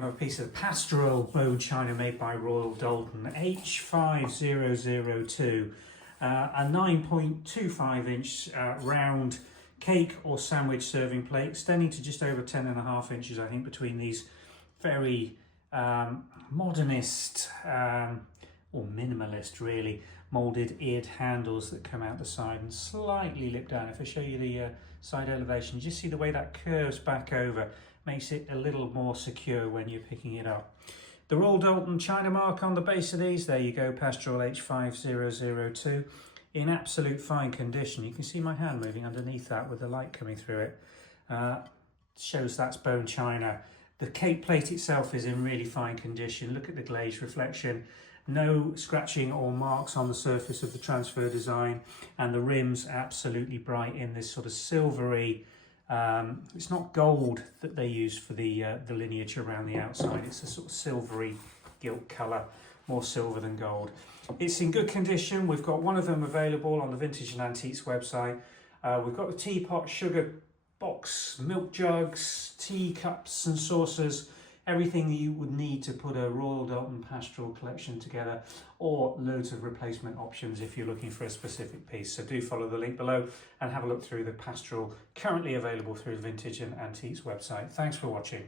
another piece of pastoral bone china made by Royal Doulton H, 5002, a 9.25 inch round cake or sandwich serving plate, extending to just over 10.5 inches, I think, between these very modernist or minimalist, really, moulded eared handles that come out the side and slightly lip down. If I show you the side elevation, you just see the way that curves back over, makes it a little more secure when you're picking it up. The Royal Doulton China mark on the base of these, there you go, Pastoral H, 5002, in absolute fine condition. You can see my hand moving underneath that with the light coming through it. Shows that's bone china. The cake plate itself is in really fine condition. Look at the glaze reflection. No scratching or marks on the surface of the transfer design, and the rims absolutely bright in this sort of silvery, it's not gold that they use for the lineage around the outside, it's a sort of silvery gilt colour, more silver than gold. It's in good condition. We've got one of them available on the Vintage and Antiques website. We've got the teapot, sugar box, milk jugs, tea cups and saucers, everything that you would need to put a Royal Doulton pastoral collection together, or loads of replacement options if you're looking for a specific piece. So do follow the link below and have a look through the pastoral currently available through the Vintage and Antiques website. Thanks for watching.